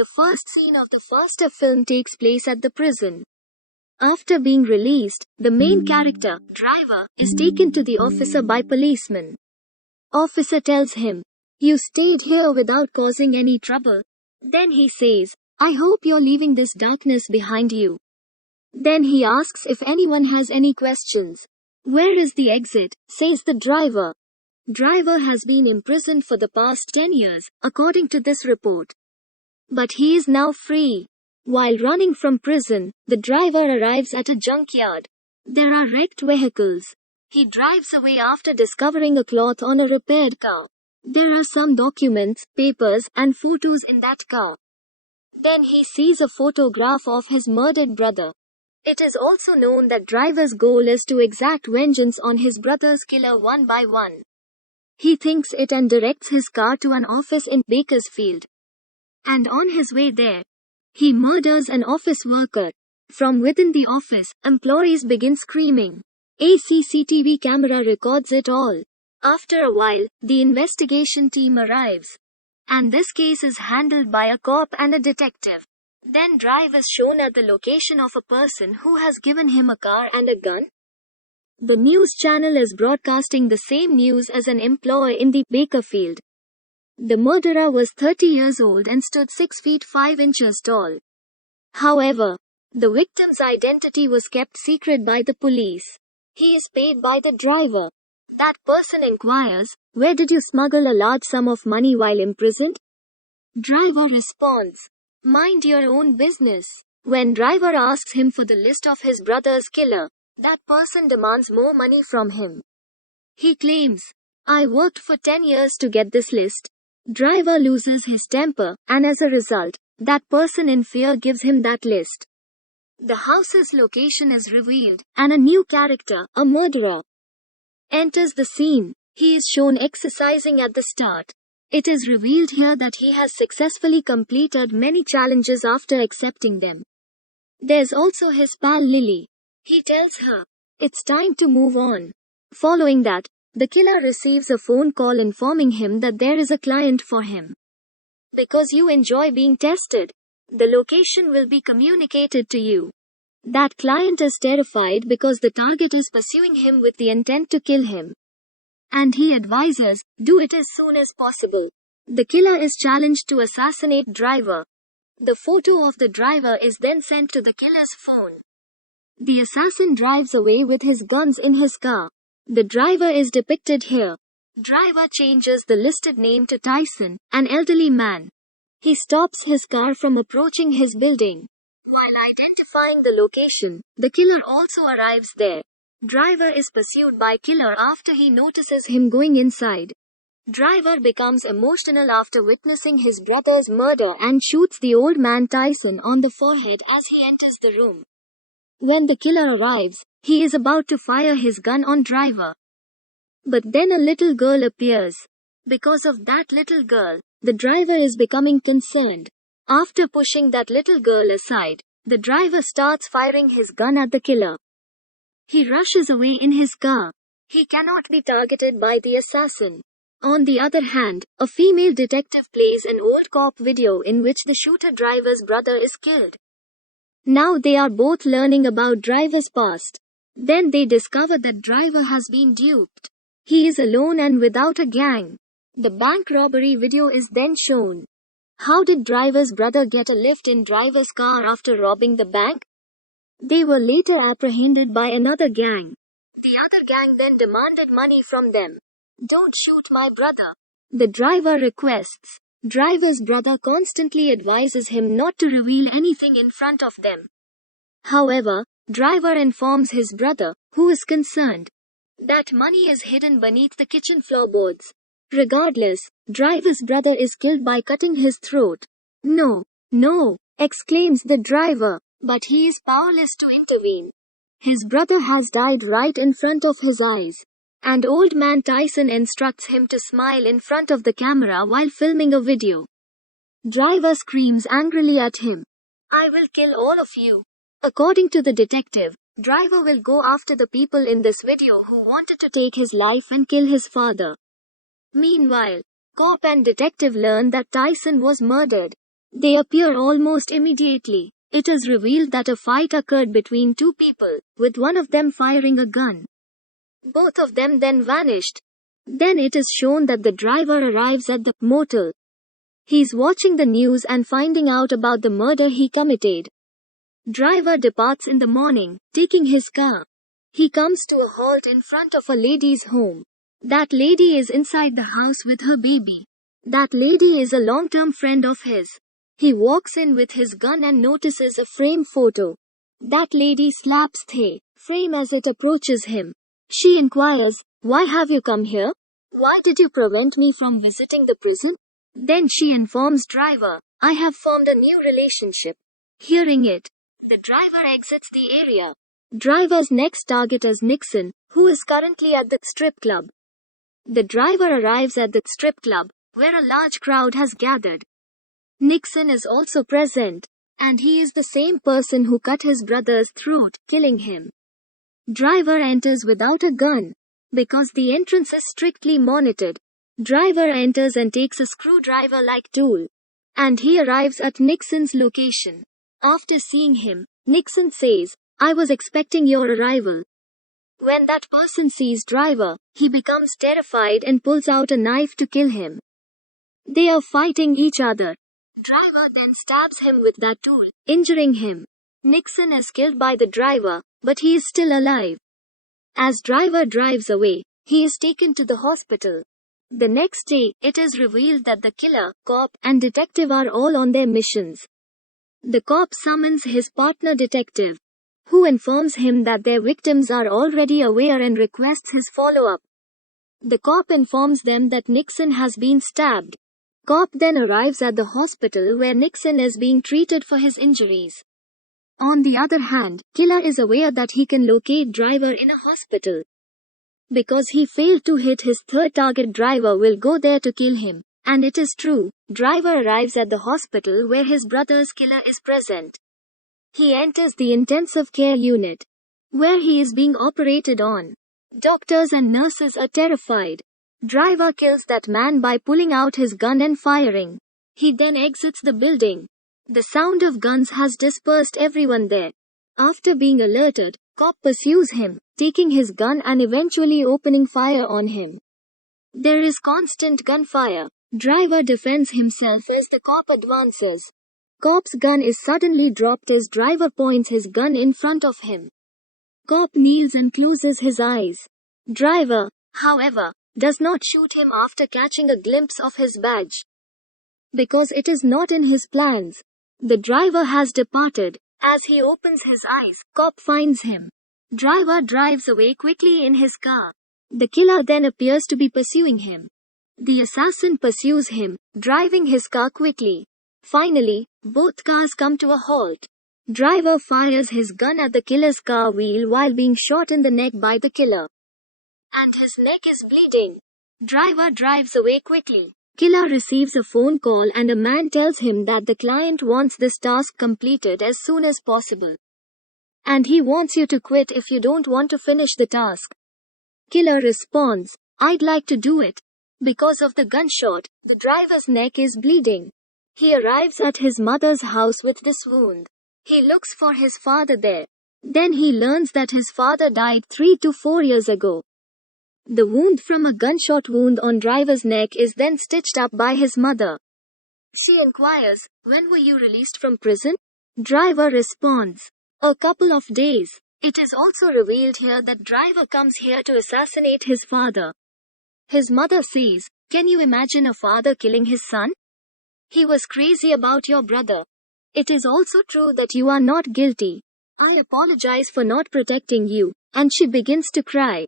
The first scene of the first film takes place at the prison. After being released, the main character, Driver, is taken to the officer by policeman. Officer tells him, "You stayed here without causing any trouble." Then he says, "I hope you're leaving this darkness behind you." Then he asks if anyone has any questions. "Where is the exit?" says the driver. Driver has been imprisoned for the past 10 years, according to this report. But he is now free. While running from prison, the driver arrives at a junkyard. There are wrecked vehicles. He drives away after discovering a cloth on a repaired car. There are some documents, papers, and photos in that car. Then he sees a photograph of his murdered brother. It is also known that Driver's goal is to exact vengeance on his brother's killer one by one. He thinks it and directs his car to an office in Bakersfield. And on his way there, he murders an office worker. From within the office, employees begin screaming. A CCTV camera records it all. After a while, the investigation team arrives. And this case is handled by a cop and a detective. Then Drive is shown at the location of a person who has given him a car and a gun. The news channel is broadcasting the same news as an employee in the Bakersfield. The murderer was 30 years old and stood 6 feet 5 inches tall. However, the victim's identity was kept secret by the police. He is paid by the driver. That person inquires, "Where did you smuggle a large sum of money while imprisoned?" Driver responds, "Mind your own business." When Driver asks him for the list of his brother's killer, that person demands more money from him. He claims, "I worked for 10 years to get this list." Driver loses his temper, and as a result, that person in fear gives him that list. The house's location is revealed, and a new character, a murderer, enters the scene. He is shown exercising at the start. It is revealed here that he has successfully completed many challenges after accepting them. There's also his pal Lily. He tells her, "It's time to move on." Following that, the killer receives a phone call informing him that there is a client for him. "Because you enjoy being tested, the location will be communicated to you." That client is terrified because the target is pursuing him with the intent to kill him. And he advises, "Do it as soon as possible." The killer is challenged to assassinate Driver. The photo of the driver is then sent to the killer's phone. The assassin drives away with his guns in his car. The driver is depicted here. Driver changes the listed name to Tyson, an elderly man. He stops his car from approaching his building. While identifying the location, the killer also arrives there. Driver is pursued by killer after he notices him going inside. Driver becomes emotional after witnessing his brother's murder and shoots the old man Tyson on the forehead as he enters the room. When the killer arrives, he is about to fire his gun on Driver. But then a little girl appears. Because of that little girl, the driver is becoming concerned. After pushing that little girl aside, the driver starts firing his gun at the killer. He rushes away in his car. He cannot be targeted by the assassin. On the other hand, a female detective plays an old cop video in which the shooter Driver's brother is killed. Now they are both learning about Driver's past. Then they discover that Driver has been duped. He is alone and without a gang. The bank robbery video is then shown. How did Driver's brother get a lift in Driver's car after robbing the bank? They were later apprehended by another gang. The other gang then demanded money from them. "Don't shoot my brother," the driver requests. Driver's brother constantly advises him not to reveal anything in front of them. However, Driver informs his brother, who is concerned, that money is hidden beneath the kitchen floorboards. Regardless, Driver's brother is killed by cutting his throat. "No, no," exclaims the driver, but he is powerless to intervene. His brother has died right in front of his eyes. And old man Tyson instructs him to smile in front of the camera while filming a video. Driver screams angrily at him, "I will kill all of you." According to the detective, Driver will go after the people in this video who wanted to take his life and kill his father. Meanwhile, cop and detective learn that Tyson was murdered. They appear almost immediately. It is revealed that a fight occurred between two people, with one of them firing a gun. Both of them then vanished. Then it is shown that the driver arrives at the motel. He's watching the news and finding out about the murder he committed. Driver departs in the morning, taking his car. He comes to a halt in front of a lady's home. That lady is inside the house with her baby. That lady is a long-term friend of his. He walks in with his gun and notices a frame photo. That lady slaps the frame as it approaches him. She inquires, "Why have you come here? Why did you prevent me from visiting the prison?" Then she informs driver, "I have formed a new relationship." Hearing it, the driver exits the area. Driver's next target is Nixon, who is currently at the strip club. The driver arrives at the strip club, where a large crowd has gathered. Nixon is also present, and he is the same person who cut his brother's throat, killing him. Driver enters without a gun, because the entrance is strictly monitored. Driver enters and takes a screwdriver-like tool, and he arrives at Nixon's location. After seeing him, Nixon says, "I was expecting your arrival." When that person sees driver, he becomes terrified and pulls out a knife to kill him. They are fighting each other. Driver then stabs him with that tool, injuring him. Nixon is killed by the driver, but he is still alive. As driver drives away, he is taken to the hospital. The next day, it is revealed that the killer, cop, and detective are all on their missions. The cop summons his partner detective, who informs him that their victims are already aware and requests his follow-up. The cop informs them that Nixon has been stabbed. Cop then arrives at the hospital where Nixon is being treated for his injuries. On the other hand, killer is aware that he can locate driver in a hospital. Because he failed to hit his third target, driver will go there to kill him. And it is true, driver arrives at the hospital where his brother's killer is present. He enters the intensive care unit, where he is being operated on. Doctors and nurses are terrified. Driver kills that man by pulling out his gun and firing. He then exits the building. The sound of guns has dispersed everyone there. After being alerted, cop pursues him, taking his gun and eventually opening fire on him. There is constant gunfire. Driver defends himself as the cop advances. Cop's gun is suddenly dropped as driver points his gun in front of him. Cop kneels and closes his eyes. Driver, however, does not shoot him after catching a glimpse of his badge. Because it is not in his plans. The driver has departed. As he opens his eyes, cop finds him. Driver drives away quickly in his car. The killer then appears to be pursuing him. The assassin pursues him, driving his car quickly. Finally, both cars come to a halt. Driver fires his gun at the killer's car wheel while being shot in the neck by the killer. And his neck is bleeding. Driver drives away quickly. Killer receives a phone call and a man tells him that the client wants this task completed as soon as possible. And he wants you to quit if you don't want to finish the task. Killer responds, "I'd like to do it." Because of the gunshot, the driver's neck is bleeding. He arrives at his mother's house with this wound. He looks for his father there. Then he learns that his father died 3 to 4 years ago. The wound from a gunshot wound on driver's neck is then stitched up by his mother. She inquires, "When were you released from prison?" Driver responds, "A couple of days." It is also revealed here that driver comes here to assassinate his father. His mother says, "Can you imagine a father killing his son? He was crazy about your brother. It is also true that you are not guilty. I apologize for not protecting you," and she begins to cry.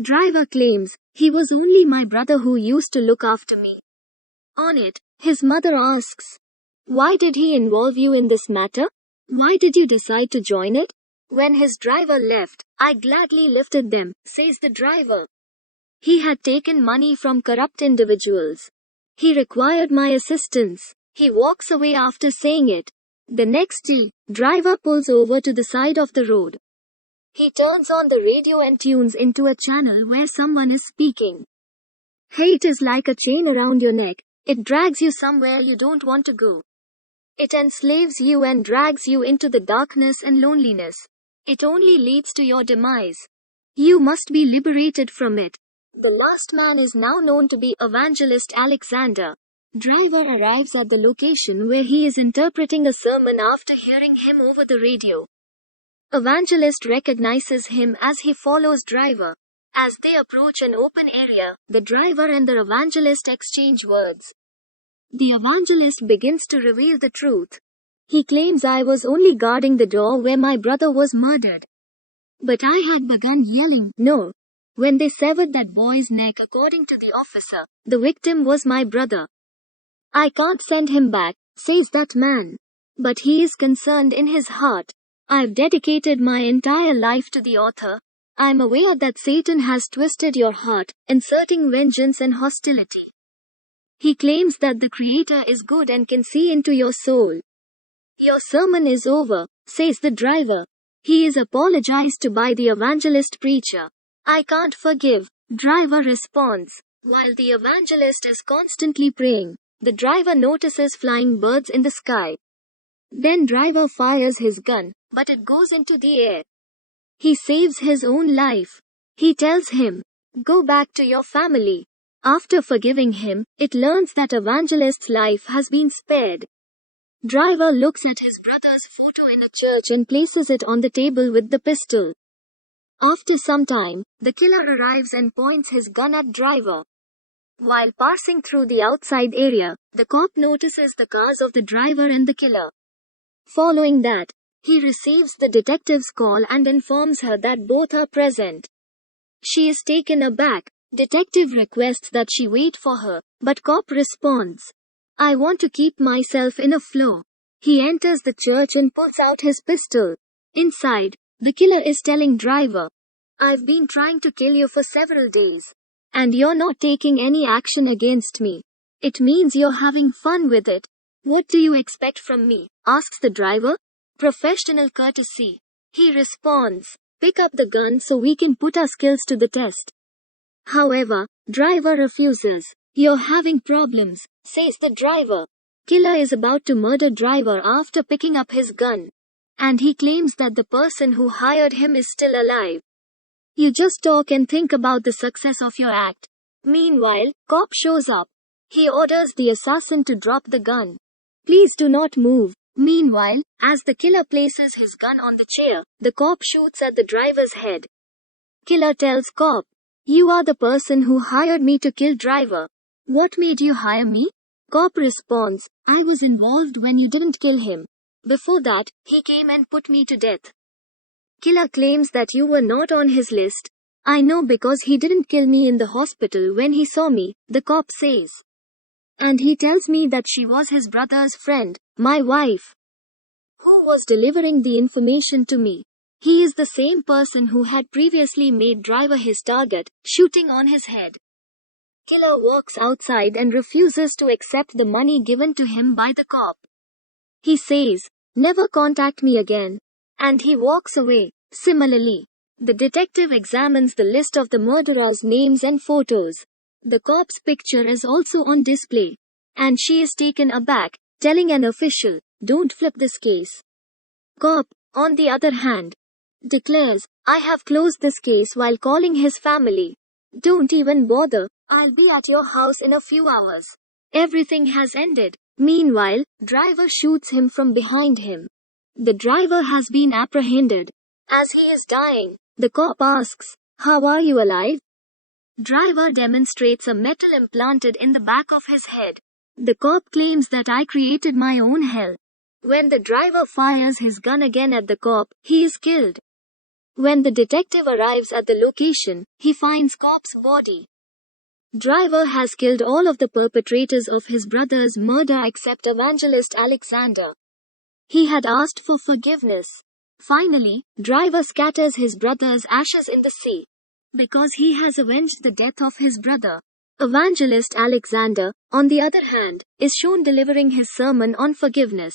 Driver claims, "He was only my brother who used to look after me." On it, his mother asks, "Why did he involve you in this matter? Why did you decide to join it?" When his driver left, "I gladly lifted them," says the driver. He had taken money from corrupt individuals. He required my assistance. He walks away after saying it. The next day, driver pulls over to the side of the road. He turns on the radio and tunes into a channel where someone is speaking. "Hate is like a chain around your neck. It drags you somewhere you don't want to go. It enslaves you and drags you into the darkness and loneliness. It only leads to your demise. You must be liberated from it. The last man is now known to be Evangelist Alexander. Driver arrives at the location where he is interpreting a sermon after hearing him over the radio. Evangelist recognizes him as he follows Driver. As they approach an open area, the driver and the evangelist exchange words. The evangelist begins to reveal the truth. He claims, I was only guarding the door where my brother was murdered. But I had begun yelling, no. When they severed that boy's neck, according to the officer, the victim was my brother. I can't send him back, says that man. But he is concerned in his heart. I've dedicated my entire life to the author. I'm aware that Satan has twisted your heart, inserting vengeance and hostility. He claims that the Creator is good and can see into your soul. Your sermon is over, says the driver. He is apologized to by the evangelist preacher. I can't forgive, driver responds. While the evangelist is constantly praying, the driver notices flying birds in the sky. Then driver fires his gun, but it goes into the air. He saves his own life. He tells him, go back to your family. After forgiving him, it learns that evangelist's life has been spared. Driver looks at his brother's photo in a church and places it on the table with the pistol. After some time, the killer arrives and points his gun at Driver. While passing through the outside area, the cop notices the cars of the driver and the killer. Following that, he receives the detective's call and informs her that both are present. She is taken aback. Detective requests that she wait for her, but cop responds, I want to keep myself in a flow. He enters the church and pulls out his pistol. Inside, the killer is telling Driver, I've been trying to kill you for several days. And you're not taking any action against me. It means you're having fun with it. What do you expect from me? Asks the driver. Professional courtesy. He responds, pick up the gun so we can put our skills to the test. However, driver refuses. You're having problems, says the driver. Killer is about to murder driver after picking up his gun. And he claims that the person who hired him is still alive. You just talk and think about the success of your act. Meanwhile, cop shows up. He orders the assassin to drop the gun. Please do not move. Meanwhile, as the killer places his gun on the chair, the cop shoots at the driver's head. Killer tells cop, you are the person who hired me to kill driver. What made you hire me? Cop responds, I was involved when you didn't kill him. Before that, he came and put me to death. Killer claims that you were not on his list. I know because he didn't kill me in the hospital when he saw me, the cop says. And he tells me that she was his brother's friend, my wife, who was delivering the information to me. He is the same person who had previously made driver his target, shooting on his head. Killer walks outside and refuses to accept the money given to him by the cop. He says, never contact me again. And he walks away. Similarly, the detective examines the list of the murderers' names and photos. The cop's picture is also on display. And she is taken aback, telling an official, don't flip this case. Cop, on the other hand, declares, I have closed this case while calling his family. Don't even bother, I'll be at your house in a few hours. Everything has ended. Meanwhile, driver shoots him from behind him. The driver has been apprehended. As he is dying, the cop asks, how are you alive? Driver demonstrates a metal implanted in the back of his head. The cop claims that I created my own hell. When the driver fires his gun again at the cop, he is killed. When the detective arrives at the location, he finds cop's body. Driver has killed all of the perpetrators of his brother's murder except Evangelist Alexander. He had asked for forgiveness. Finally, driver scatters his brother's ashes in the sea. Because he has avenged the death of his brother. Evangelist Alexander, on the other hand, is shown delivering his sermon on forgiveness.